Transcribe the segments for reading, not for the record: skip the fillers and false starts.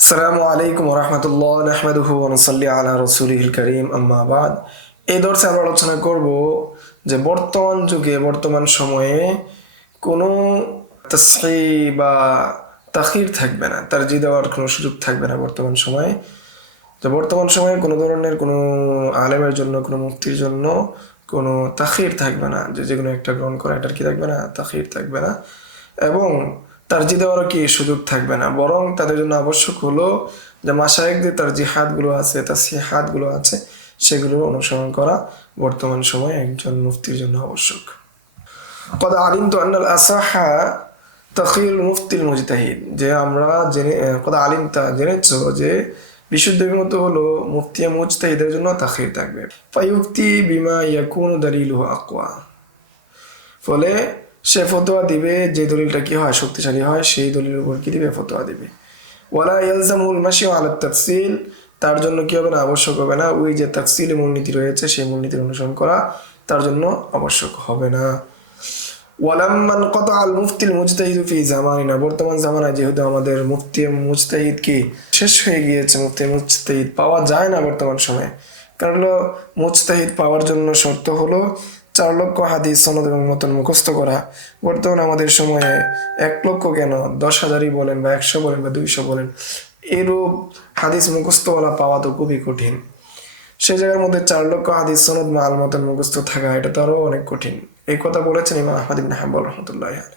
আসসালামু আলাইকুম রহমতুল্লাহ নাহমাদুহু ওয়া নুসাল্লি আলা রাসূলিল কারীম আম্মা বাদ। এই দর্শে আমরা আলোচনা করব যে বর্তমান যুগে বর্তমান সময়ে কোনো তাসহি বা তাখির থাকবে না, তারজি দেওয়ার কোনো সুযোগ থাকবে না বর্তমান সময়ে। যে বর্তমান সময়ে কোনো ধরনের কোনো আলেমের জন্য, কোনো মুফতির জন্য কোনো তাখির থাকবে না, যে কোনো একটা গ্রহণ করা এটার কি থাকবে না, তাখির থাকবে না। এবং তারজি দেওয়ারও কি সুযোগ থাকবে না, বরং তাদের জন্য আবশ্যক হলো যে মাশায়েখদের তার যে হাতগুলো আছে, তার সে হাতগুলো আছে, সেগুলো অনুসরণ করা বর্তমান সময়ে একজন মুফতির জন্য আবশ্যক। কদ আলিমতু আন্নাল আসাহা তাখিরুল মুফতিল মুজতাহিদ, যে আমরা জেনে কদ আলিমতা জেনেছো যে বিশুদ্ধ বিমত হলো মুফতি মুজতাহিদের জন্য তাখির থাকবে। ফায়ুফতি বিমা ইয়াকুনু দালিলুহু আকওয়া, ফলে সে ফতোয়া দিবে যে দলিলটা কি হয়, শক্তিশালী হয়, সেই দলিলের উপর কি দিবে, ফতোয়া দিবে। ওয়ালা ইয়ালজামুল মাশিউ আলা তাফসিল, তার জন্য কি হবে না, আবশ্যক হবে না ওই যে তাফসিলে মূলনীতি রয়েছে সেই মূলনীতির অনুসরণ করা তার জন্য আবশ্যক হবে না। ওয়ালাম্মান কত আল মুফতিল মুজতাহিদ ফি জামানিনা, বর্তমান জামানায় যেহেতু আমাদের মুফতি মুজতাহিদ কি শেষ হয়ে গিয়েছে, মুফতি মুজতাহিদ পাওয়া যায় না বর্তমান সময়ে। কারণ মুজতাহিদ পাওয়ার জন্য শর্ত হলো 4 লক্ষ হাদিস সনদ এবং মতন মুখস্থ করা। বর্তমানে আমাদের সময়ে 1 লক্ষ কেন, 10,000ই বলেন বা 100 বলেন বা 200 বলেন, এরূপ হাদিস মুখস্থওয়ালা পাওয়া তো খুবই কঠিন। সে জায়গার মধ্যে 4 লক্ষ হাদিস সনদ মাল মতন মুখস্থ থাকা, এটা তো আরও অনেক কঠিন। এই কথা বলেছেন ইমাম আহমদ ইবনে হাম্বল রহমতুল্লাহ আলাইহি।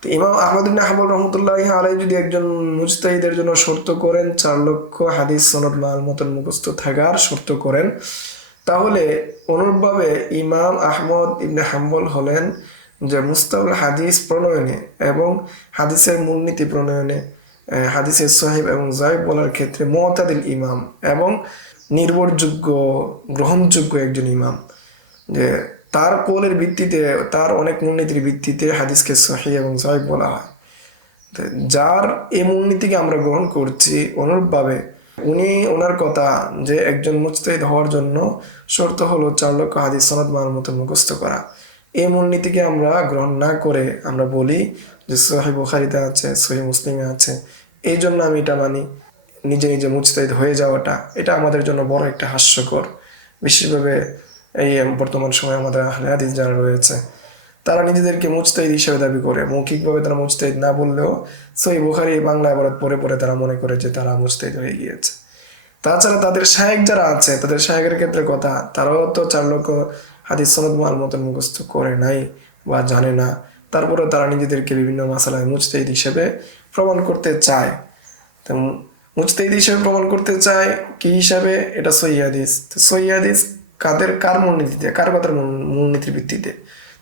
তো ইমাম আহমদ ইবনে হাম্বল রহমতুল্লাহ আলাইহি যদি একজন মুজতাহিদের জন্য শর্ত করেন 4 লক্ষ হাদিস সনদ মাল মতন মুখস্থ থাকার শর্ত করেন, তাহলে অনুরূপভাবে ইমাম আহমদ ইবনে হাম্বল হলেন যে মুস্তাহুল হাদিস প্রণয়নে এবং হাদিসের মূলনীতি প্রণয়নে, হাদিসের সহিহ এবং যায়েফ বলার ক্ষেত্রে মুতাদিল ইমাম এবং নির্ভরযোগ্য, গ্রহণযোগ্য একজন ইমাম। যে তার কৌলের ভিত্তিতে, তার অনেক মূলনীতির ভিত্তিতে হাদিসকে সহিহ এবং যায়েফ বলা হয়। যার এই মূলনীতিকে আমরা গ্রহণ করছি, অনুরূপভাবে উনি ওনার কথা যে একজন মুজতাহিদ হওয়ার জন্য শর্ত হলো 4 লক্ষ হাদিস সনদ মাল মতো মুখস্থ করা, এই মূলনীতিকে আমরা গ্রহণ না করে আমরা বলি যে সহিহ বুখারীতে আছে, সহিহ মুসলিমে আছে, এই জন্য আমি এটা মানি। নিজে নিজে মুজতাহিদ হয়ে যাওয়াটা, এটা আমাদের জন্য বড় একটা হাস্যকর। বিশেষভাবে এই বর্তমান সময়ে আমাদের আহলে হাদিস যারা রয়েছে, তারা নিজেদেরকে মুজতাহিদ হিসেবে দাবি করে। মৌখিকভাবে তারা মুজতাহিদ না বললেও সহিহ বুখারী বাংলা ইবারত পড়ে পড়ে তারা মনে করে যে তারা মুজতাহিদ হয়ে গিয়েছে। তাছাড়া তাদের শায়েখ যারা আছে, তাদের শায়েখের ক্ষেত্রে কথা, তারাও তো 4 লক্ষ হাদিস সনদ মাল মতন মুখস্থ করে নাই বা জানে না, তারপরে তারা নিজেদেরকে বিভিন্ন মাসালায় মুজতাহিদ হিসেবে প্রমাণ করতে চায়। তো মুজতাহিদ হিসেবে প্রমাণ করতে চায় কি হিসাবে, এটা সহিহ হাদিস। তো সহিহ হাদিস কার মূলনীতিতে, কার কথার মূলনীতির ভিত্তিতে?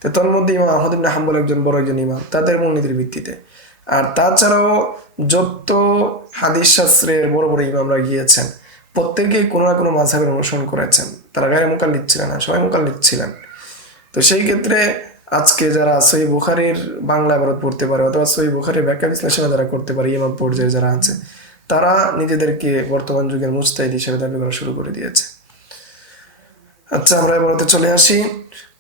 তো তোর মধ্যে ইমাম আহমদ ইবনে হাম্বল একজন বড় একজন ইমাম, তাদের মূলনীতির ভিত্তিতে। আর তাছাড়াও যত হাদিস শাস্ত্রের বড় বড় ইমামরা গিয়েছেন, প্রত্যেকেই কোনো না কোনো মাযহাবের অনুসরণ করেছেন। তারা গায়ে মুকাল্লিদ ছিলেন না, সবাই মুকাল্লিদ ছিলেন। তো সেই ক্ষেত্রে আজকে যারা সহিহ বুখারীর বাংলা ইবারত পড়তে পারে অথবা সহিহ বুখারীর ব্যাখ্যা বিশ্লেষণ যারা করতে পারে, ইমাম পর্যায়ে যারা আছে, তারা নিজেদেরকে বর্তমান যুগের মুজতাহিদ হিসেবে দাবি করা শুরু করে দিয়েছে। আচ্ছা, আমরা এবারে চলে আসি।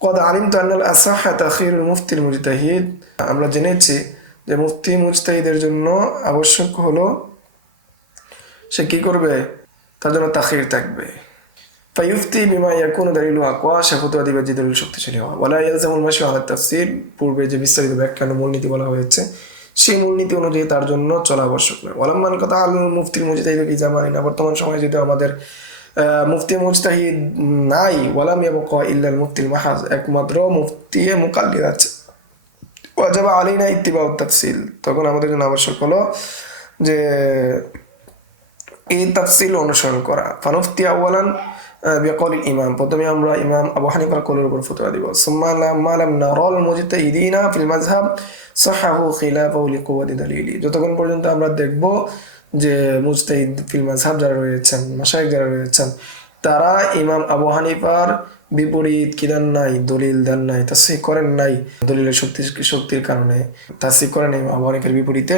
কদ আলিমতু আন্নাল আসাহা তাখিরুল মুফতিল মুজতাহিদ, আমরা জেনেছি যে মুফতি মুজতাহিদের জন্য আবশ্যক হলো সে কি করবে, তার জন্য তাখির থাকবে। ফায়ুফতি বিমা ইয়াকুনু দালিলুহু আকওয়া, সে ফতোয়া দিবে যে দলিল শক্তিশালী হওয়া। ওয়ালা ইয়ালজামুল মাশিউ আলা তাফসির, পূর্বে যে বিস্তারিত ব্যাখ্যা মূলনীতি বলা হয়েছে সেই মূলনীতি অনুযায়ী তার জন্য চলা আবশ্যক নয়। ওয়ালাম্মান কথা আল মুফতিল মুজতাহিদ ফি জামানিনা, বর্তমান সময়ে যদি আমাদের মুফতি মুজতাহিদ নাই, ওয়ালাম ইয়াবকা ইল্লাল মুফতিল মাহাজ, একমাত্র মুফতি মুকাল্লিদ আছে, ওয়াজাবা আলাইনা ইত্তিবাউ তাফসিল, তখন আমাদের জন্য আবশ্যক হলো যে এই তাফসিল অনুসরণ করা। ফানুফতি আওয়ালান বিকৌলিল ইমাম, প্রথমে আমরা ইমাম আবু হানিফার কওলের উপর ফতোয়া দিব। সুম্মা লাম্মা লাম নারাল মুজতাহিদিনা ফিল মাযহাব সাহাহু খিলাফাহু লিকুওয়াতি দালিলি, যতক্ষণ পর্যন্ত আমরা দেখব যে মুজতাহিদ ফিল মাযহাব যারা রয়েছেন, মাশায়েখ যারা রয়েছেন, তারা ইমাম আবু হানিফার বিপরীত কি দেন নাই, দলিল দেন নাই, তাসহিহ করেন নাই, দলিলের শক্তির কারণে তাসহিহ করেন ইমাম আবু হানিফার বিপরীতে,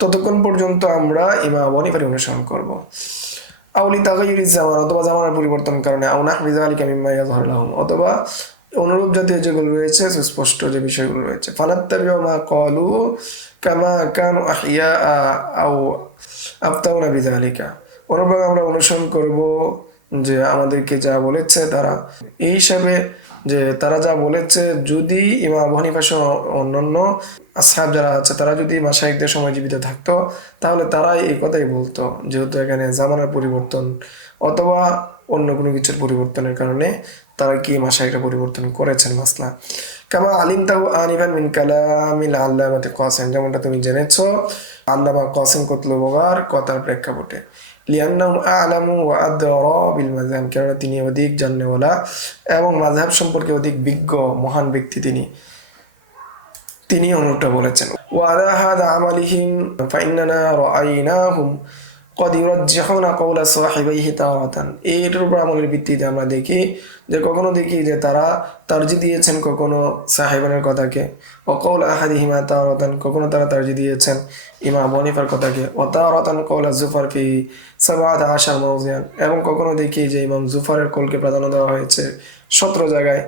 ততক্ষণ পর্যন্ত আমরা ইমাম আবু হানিফার অনুসরণ করব। আউলি তাগাইয়ুরিজ জামান, অথবা জামানার পরিবর্তন কারণে, আও নাহবি যালিকা মিম্মা ইয়াযহারু লাহুম, অথবা অনুরূপ জাতীয় যেগুলো রয়েছে, সুস্পষ্ট যে বিষয়গুলো রয়েছে। ফানাত্তাবিউ মা ক্বালু কামা কানু আহইয়া আও আফতাউনা বিযালিকা, অনুরূপ আমরা অনুসরণ করব যে আমাদেরকে যা বলেছে তারা, এই হিসাবে যে তারা যা বলেছে, যদি ইমাম আবু হানিফা সহ অন্যান্য আসহাব যারা আছে তারা যদি মাশায়েখদের সময় জীবিত থাকতো তাহলে তারাই এই কথাই বলতো, যেহেতু এখানে জামানার পরিবর্তন অথবা অন্য কোনো কিছুর পরিবর্তনের কারণে তারা কি মাশায়েখরা পরিবর্তন করেছেন মাসলা। কামা আলিমতাহু আনিফান মিন কালামিল আল্লামাতি কাসিম, যেমনটা তুমি জেনেছো আল্লামা কাসিম কুতলুবগার কথার প্রেক্ষাপটে। লিআন্নাহুম আ'লামু ওয়া আদরা বিল মাযহাব, কারণ তিনি অধিক জানেওয়ালা এবং মাযহাব সম্পর্কে অধিক বিজ্ঞ মহান ব্যক্তি তিনি অনুরূপটা বলেছেন। ওয়া আলা হাযা আমালিহিম ফাইন্নানা রাআইনাহুম কদ ইউরাজ্জিহুনা কওলা সাহিবাইহি তাওয়াতান, এর উপর আমলের ভিত্তিতে আমরা দেখি যে কখনো দেখি যে তারা তারজি দিয়েছেন কখনো সাহেবানের কথাকে, ও কওলা আহাদিহিমা তাওয়াতান, কখনো তারা তারজি দিয়েছেন ইমাম আবু হানিফার কথাকে, ও তাওয়াতান কওলা জুফার ফি সাবআত আশার মাওযিআন, এবং কখনো দেখি যে ইমাম জুফারের কলকে প্রাধান্য দেওয়া হয়েছে 17 জায়গায়।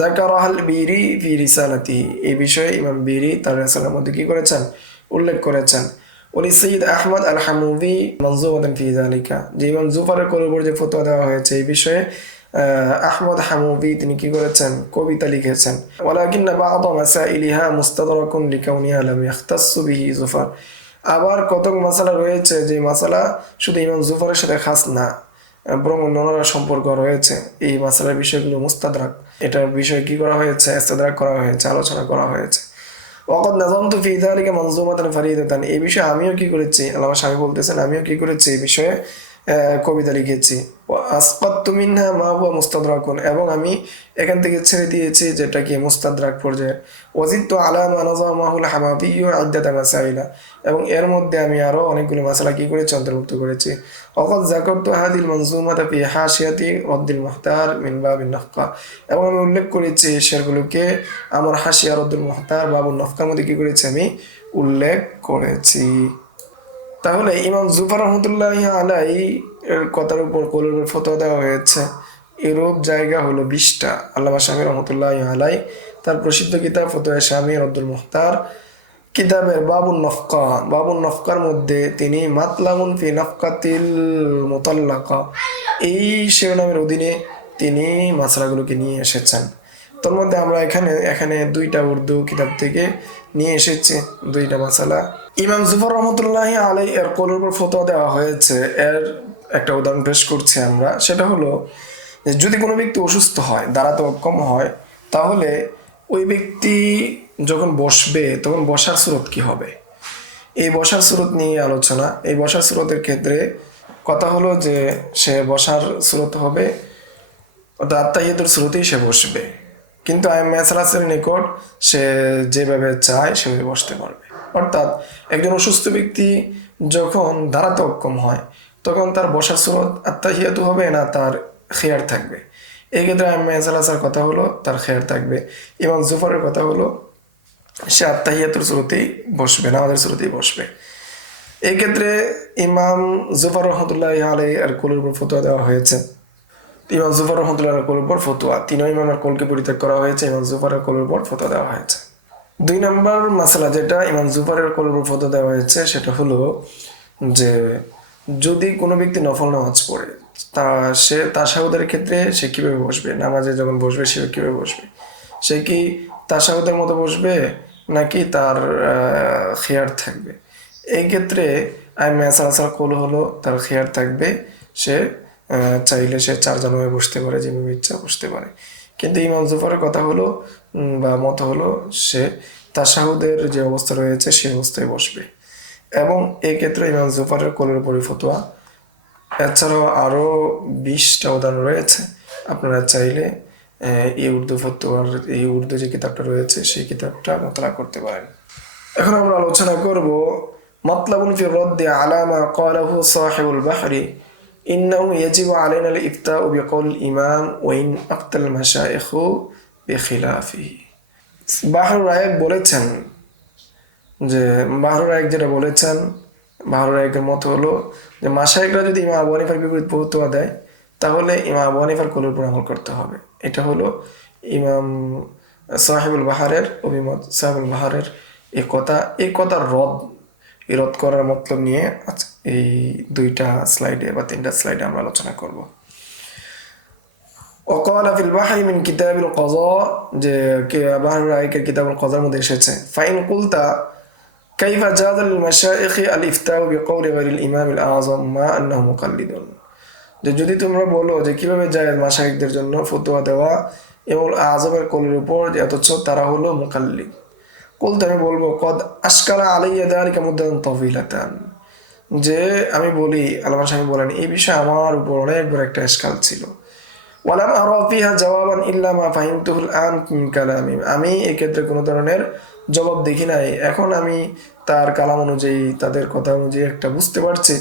যাকারাহাল বিরি ফি রিসালাতি, এই বিষয়ে ইমাম বিরি তার রিসালার মধ্যে কি করেছেন, উল্লেখ করেছেন। ওলি সৈয়দ আহমদ আল হামুদি মনজুমাতান ফি যালিকা, যে ইমাম জুফারের কলের উপর যে ফতোয়া দেওয়া হয়েছে এই বিষয়ে আহমদ হামুদি তিনি কি করেছেন, কবিতা লিখেছেন। ওয়ালাকিন্না বা'দ মাসাইলিহা মুস্তাদরাকুন লিকাউনিহা লাম ইখতাসসু বিহি জুফার, আবার কতক মাসালা রয়েছে যে মাসালা শুধু ইমাম জুফারের সাথে খাস না, বরং অন্যরা সম্পর্ক রয়েছে। এই মাসালার বিষয়গুলো মুস্তাদরাক, এটার বিষয়ে কি করা হয়েছে, ইস্তেদরাক করা হয়েছে, আলোচনা করা হয়েছে। ওয়াকাদ নাযামতু ফি যালিকা মানজুমাতান ফারিদাতান, এই বিষয়ে আমিও কি করেছি, আল্লামা শামী বলতেছেন আমিও কি করেছি এই বিষয়ে কবিতা লিখেছি। ওয়া আসকাততু মিনহা মা হুয়া মুস্তাদরাকুন, এবং আমি এখান থেকে ছেড়ে দিয়েছি যেটা কি মুস্তাদরাক পর্যায়ে। ওয়াজিদতু আলা মা নাযামাহুল হামাবিয়্যু ইদ্দাতা মাসাইলা, এবং এর মধ্যে আমি আরো অনেকগুলো মাসালা কি করেছি, অন্তর্ভুক্ত করেছি। ওয়াকাদ যাকারতু হাদিল মানজুমাতা ফি হাশিয়াতি রদ্দিল মুহতার মিন বাবিন নাফকা, এবং আমি উল্লেখ করেছি শেরগুলোকে আমার হাশিয়া রদ্দুল মুহতার বাবুন নাফকার মধ্যে কি করেছি, আমি উল্লেখ করেছি। তাহলে ইমাম জুফার রহমতুল্লাহ আলাই এর কথার উপর কৌলের ফতোয়া দেওয়া হয়েছে এরূপ জায়গা হলো 20টা। আল্লামা শামী রহমতুল্লাহ আলাই তার প্রসিদ্ধ কিতাব ফতোয়া শামী রদ্দুল মুহতার কিতাবের বাবুন নফকার মধ্যে তিনি মাতলামুন ফি নফকাতিল মুতাল্লাকা, এই শিরোনামের অধীনে তিনি মাসলাগুলোকে নিয়ে এসেছেন। তোর মধ্যে আমরা এখানে 2টা উর্দু কিতাব থেকে নিয়ে এসেছি 2টা মাসালা। ইমাম জুফর রহমতুল্লাহ আলাই এর কৌলের উপর ফতোয়া দেওয়া হয়েছে, এর একটা উদাহরণ পেশ করছি আমরা। সেটা হলো যে যদি কোনো ব্যক্তি অসুস্থ হয়, দাঁড়াতে অক্ষম হয়, তাহলে ওই ব্যক্তি যখন বসবে তখন বসার সুরত কি হবে, এই বসার সুরত নিয়ে আলোচনা। এই বসার সুরতের ক্ষেত্রে কথা হলো যে সে বসার সুরত হবে অর্থাৎ আত্তাহিয়াতুর সুরতেই সে বসবে, কিন্তু আইম্মা সালাসের নিকট সে যেভাবে চায় সেভাবে বসতে পারবে। অর্থাৎ একজন অসুস্থ ব্যক্তি যখন দাঁড়াতে অক্ষম হয় তখন তার বসার সুরত আত্তাহিয়াতু হবে না তার খেয়ার থাকবে। এই ক্ষেত্রে আইম্মা সালাসার কথা হলো তার খেয়ার থাকবে। ইমাম জুফারের কথা হলো সে আত্তাহিয়াতুর সুরতেই বসবে, নামাজের সুরতেই বসবে। এই ক্ষেত্রে ইমাম জুফার রহমতুল্লাহ আলাই আর কুলের উপর ফতোয়া দেওয়া হয়েছে। ইমাম জুফার রহমতুল্লাহ কোলের উপর ফতোয়া, 3 ইমামের কোলকে পরিত্যাগ করা হয়েছে, ইমাম জুফারের কোলের উপর ফতোয়া দেওয়া হয়েছে। 2 নম্বর মাসালা যেটা ইমাম জুফারের কোলের উপর ফতোয়া দেওয়া হয়েছে সেটা হলো যে যদি কোনো ব্যক্তি নফল নামাজ পড়ে সে তাশাহুদের ক্ষেত্রে সে কীভাবে বসবে, নামাজে যখন বসবে সে কীভাবে বসবে, সে কি তাশাহুদের মতো বসবে নাকি তার খেয়ার থাকবে। এই ক্ষেত্রে আইম্মা সালাসাল কোল হলো তার খেয়ার থাকবে, সে চাইলে সে 4 জানুয়ারি বসতে পারে, যেভাবে ইচ্ছা বসতে পারে। কিন্তু ইমাম জুফারের কথা হলো বা মত হলো সে তাশাহুদের যে অবস্থা রয়েছে সেই অবস্থায় বসবে, এবং এই ক্ষেত্রে ইমাম জুফারের কোলের উপরই ফতোয়া। এছাড়াও আরও 20টা উদাহরণ রয়েছে, আপনারা চাইলে এই উর্দু যে কিতাবটা রয়েছে সেই কিতাবটা মোতালা করতে পারেন। এখন আমরা আলোচনা করব মাতলাবুন ফি রদ্দি আলা মা ক্বালাহু সাহিবুল বাহরি ইন্নাহু ইয়াজিবু আলাইনা আল ইফতাউ বিকওল ইমাম ওয়া ইন আফতাল মাশায়েখু বিখিলাফিহি। বাহরুর রায়েক বলেছেন যে বাহরুর রায়েক যেটা বলেছেন, বাহরুর রায়েকের মত হলো যে মাশায়েখরা যদি ইমাম আবু হানিফার বিপরীত ফতোয়া দেয় তাহলে ইমাম আবু হানিফার কোলের উপর আমল করতে হবে। এটা হলো ইমাম সাহিবুল বাহারের অভিমত। সাহিবুল বাহারের এই কথার রদ করার মতলব নিয়ে আছে। এই 2টা স্লাইডে বা 3টা স্লাইডে আমরা আলোচনা করব। وقال في البحر من كتاب القضاء যে বাহরুল রাইকের কিতাবুল কযার মধ্যে এসেছে ফাইন কুলতা كيف جاز للمشايخ الإفتاء بقول غير الإمام الأعظم ما أنه مقلد যে যদি তোমরা বলো যে কিভাবে যায় মাশায়েখদের জন্য ফতোয়া দেওয়া এবং আযমের কওলের উপর অথচ তারা হলো মুকাল্লিদ। কুলতা আমি বলবো কদ আশকালা আলাইয়া যালিকা মুদ্দাতান তাওয়িলাতান যে আমি বলি আল্লামা সাহেব বলেন এই বিষয়ে আমার উপর অনেক বড় একটা ইশকাল ছিল। ওয়ালাম আরা ফিহা জাওয়াবান ইল্লা মা ফাহিমতুহুল আন মিন কালামি আমি এই ক্ষেত্রে কোনো ধরনের জবাব দেখি নাই, এখন আমি তার কালাম অনুযায়ী তাদের কথা অনুযায়ী একটা বুঝতে পারছি।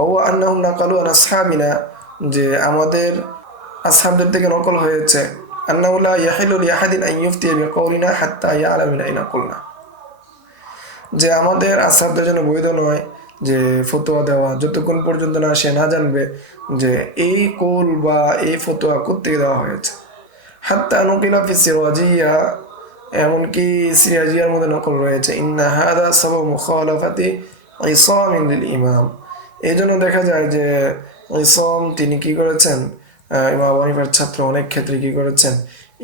ও আন্নাহুম নাকালু আন আসহাবিনা যে আমাদের আসহাবদের থেকে নকল হয়েছে আন্নাহু লা ইয়াহিলু লিআহাদিন আন ইফতিয়া বিকাউলিনা হাত্তা ইয়ালাম মিন আইনা কুলনা যে আমাদের আসহাবদের জন্য বৈধ নয় যে ফতোয়া দেওয়া যতক্ষণ পর্যন্ত না সে না জানবে যে এই কৌল বা এই ফতোয়া কোত্থেকে দেওয়া হয়েছে। হাত্তা নুকিলা ফি সিরাজিয়া এমনকি সিরাজিয়ার মধ্যে নকল রয়েছে ইন্না হাদা সাবাব মুখালাফাতি ইসামিন লিল ইমাম। এই জন্য দেখা যায় যে ইসাম তিনি কি করেছেন, ইমাম আবু হানিফার ছাত্র অনেক ক্ষেত্রে কি করেছেন,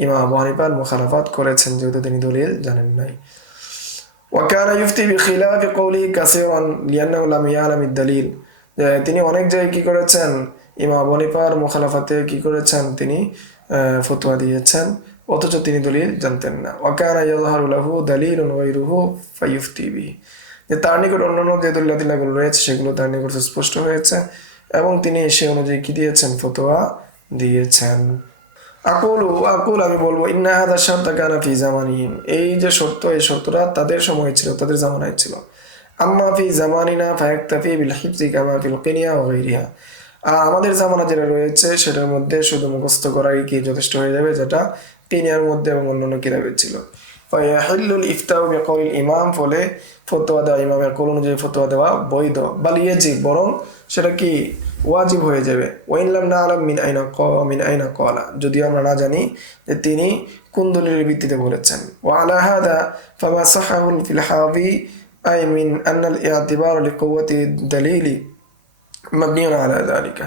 ইমাম আবু হানিফার মুখালাফাত করেছেন যেহেতু তিনি দলিল জানেন নাই। وكان يفتي بخلاف قوله كثيرا لأنه لم يعلم الدليل তিনি অনেক জায়গায় কি করেছেন ইমাম আবু হানিফার মুখালাফাতে কি করেছেন তিনি ফতোয়া দিয়েছেন অথচ তিনি দলিল জানতেন না। وكان يظهر له دليل غيره فيفتي به যে তার নিকট অন্যান্য যে দলিলাদিল্লাহগুলো রয়েছে সেগুলো তার নিকট স্পষ্ট হয়েছে এবং তিনি সে অনুযায়ী কি দিয়েছেন ফতোয়া দিয়েছেন। আকুল আমি বলবো ইন্না হাদা শারতা কানা ফি জামানিহিম এই যে শর্ত এই শর্তটা তাদের সময় ছিল তাদের জামানায় ছিল। আম্মা ফি জামানিনা ফায়াকতাফি বিল হিফজি কামা ফিল কিনিয়া ওয়া গায়রিহা আমাদের জামানা যেটা রয়েছে সেটার মধ্যে শুধু মুখস্থ করাই কি যথেষ্ট হয়ে যাবে যেটা কিনিয়ার মধ্যে এবং অন্যান্য কিতাবে ছিল। ফায়াহিল্লুল ইফতাউ বিকাউলিল ইমাম ফলে ফতোয়া দেওয়া ইমামের কওল অনুযায়ী ফতোয়া দেওয়া বৈধ বাল ইয়াজিব বরং সেটা কি ওয়াজিব হয়ে যাবে। ওয়াইন লাম না'লাম মিন আইনা ক্বালা যদি আমরা না জানি যে তিনি কোন দলিলের ভিত্তিতে বলেছেন। ওয়া আলা হাদা ফামা সাহাহু ফিল হাদি আই মিন আন্না আল ইআতিবার লিকুওয়াতি দালিলি মাবনিউন আলা যালিকা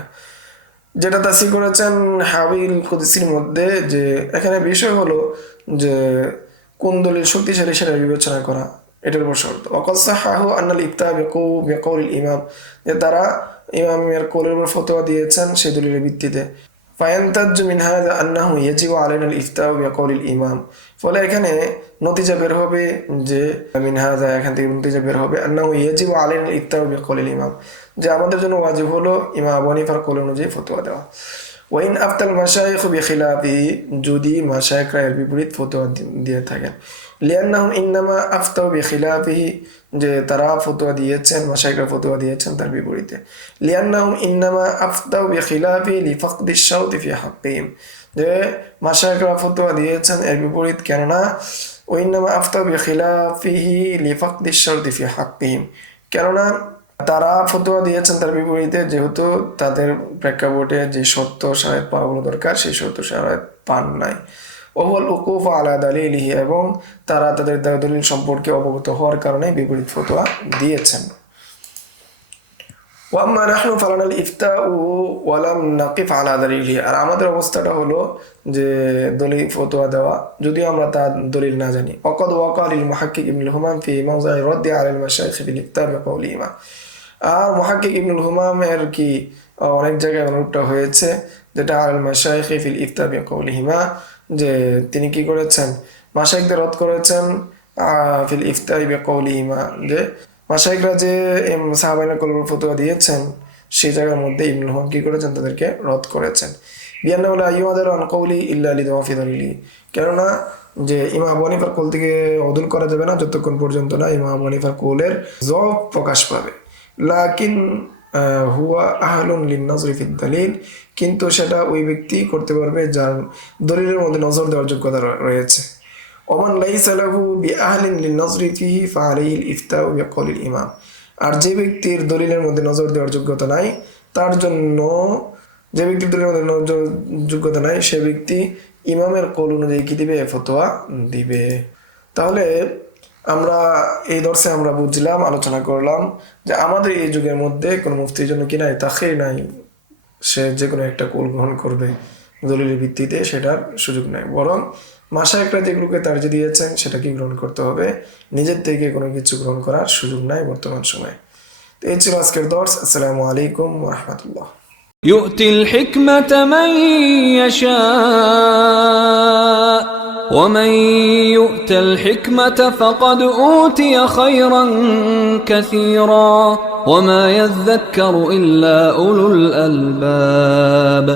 যেটা তাসির করেছেন হাবিল কুদসির মধ্যে যে এখানে বিষয় হলো যে কোন দলিল শক্তিশালী সেটা বিবেচনা করা এটার উপর শর্ত। ওয়াকাদ সাহাহু আন্না আল ইফতা বিকাউলিল ইমাম যে তারা ইমামের কওলের উপর ফতোয়া দিয়েছেন সেই দলিলের ভিত্তিতে। ফায়ান্তাজু মিন হাযা আন্নাহু ইয়াজিবু আলাইনা আল ইফতাউ বিকাউলিল ইমাম ফলে এখানে নতিজা বের হবে যে মিন হাযা এখান থেকে নতিজা বের হবে আন্নাহু ইয়াজিবু আলাইনা আল ইফতাউ বিকাউলিল ইমাম যে আমাদের জন্য ওয়াজিব হলো ইমাম আবু হানিফার কওল অনুযায়ী ফতোয়া দেওয়া। ওয়াইন আফতাল মাশায়েখ বিখিলাফি যদি মাশায়েখরা এর বিপরীত ফতোয়া দিয়ে থাকেন লিআন্নাহুম ইন্নামা আফতাউ বিখিলাফিহি যে তারা ফতোয়া দিয়েছেন মাশায়েখরা ফতোয়া দিয়েছেন তার বিপরীতে। লিআন্নাহুম ইন্নামা আফতাউ বিখিলাফি লিফাকদিশ শাউতি ফি হাক্কিহিম যে মাশায়েখরা ফতোয়া দিয়েছেন এর বিপরীত কেননা ওয়াইন্নামা আফতাউ বিখিলাফিহি লিফাকদিশ শাউতি ফি হাক্কিহিম কেননা তারা ফতোয়া দিয়েছেন তার বিপরীতে যেহেতু তাদের প্রেক্ষাপটে যে শর্ত শারাত পাওয়া দরকার সেই শর্ত শারাত পান নাই। ওহুয়াল উকুফ আলা দালিলিহি এবং তারা তাদের দলিল সম্পর্কে অবগত হওয়ার কারণে বিপরীত ফতোয়া দিয়েছেন। ওয়া আম্মা নাহনু ফালানাল ইফতাউ ওয়া লাম নাকিফ আলা দালিলিহি আর আমাদের অবস্থাটা হলো যে দলিল ফতোয়া দেওয়া যদিও আমরা তার দলিল না জানি। ওয়াকাদ ওয়াকা লিল মুহাক্কিক ইবনুল হুমাম ফি মাওযা'i রাদ্দি আলা আল মাশায়েখ বিল ইফতা বিকাউলিহিমা আর মুহাক্কিক ইবনুল হুমামের কি অনেক জায়গায় অনুরূপটা হয়েছে যেটা আল মাশায়েখ ফিল ইফতা বিকাউলিহিমা যে তিনি কি করেছেন মাশায়েখদের রদ করেছেন ফিল ইফতা বিকাউলিহিমা যে মাশায়েখরা যে সাহাবায়ে কেরামের ফতোয়া দিয়েছেন সেই জায়গার মধ্যে ইবনুল হুমাম কি করেছেন তাদেরকে রদ করেছেন। বিআন্নাহু লা ইউদারু আন কওলি ইল্লা লিদাওয়াফি দালিলি কেননা যে ইমাম আবু হানিফার কওল থেকে অদল করা যাবে না যতক্ষণ পর্যন্ত না ইমাম আবু হানিফার কওলের যফ প্রকাশ পাবে। লাকিন হুয়া আহলুন লিন-নাজরি ফিদ দালিল কিন্তু সেটা ওই ব্যক্তি করতে পারবে যার দলিলের মধ্যে নজর দেওয়ার যোগ্যতা রয়েছে। ওমান লাইসা লাহু বিআহলিন লিন-নাজরি ফিহি ফাআলাইহি আল-ইফতাউ বিকাউলিল ইমাম আর যে ব্যক্তির দলিলের মধ্যে নজর দেওয়ার যোগ্যতা নাই তার জন্য যে ব্যক্তির দলিলের মধ্যে নজর যোগ্যতা নাই সে ব্যক্তি ইমামের কওল অনুযায়ী কি দিবে ফতোয়া দিবে। তাহলে আমরা এই দর্শে আমরা বুঝলাম, আলোচনা করলাম যে আমাদের এই যুগের মধ্যে কোনো মুফতির জন্য কি নাই, তাখির নাই, সে যে কোনো একটা কুল গ্রহণ করবে দলিলের ভিত্তিতে, সেটার সুযোগ নাই। বরং মাশায়েখরা যেগুলোকে তারজিহ দিয়েছেন সেটাকে গ্রহণ করতে হবে, নিজের থেকে কোনো কিছু গ্রহণ করার সুযোগ নাই বর্তমান সময়ে। তো এই ছিল আজকের দর্শ। আসসালামু আলাইকুম ওয়া রাহমাতুল্লাহ। يؤتي الحكمة من يشاء ومن يؤت الحكمة فقد أوتي خيرا كثيرا وما يذكر إلا أولو الألباب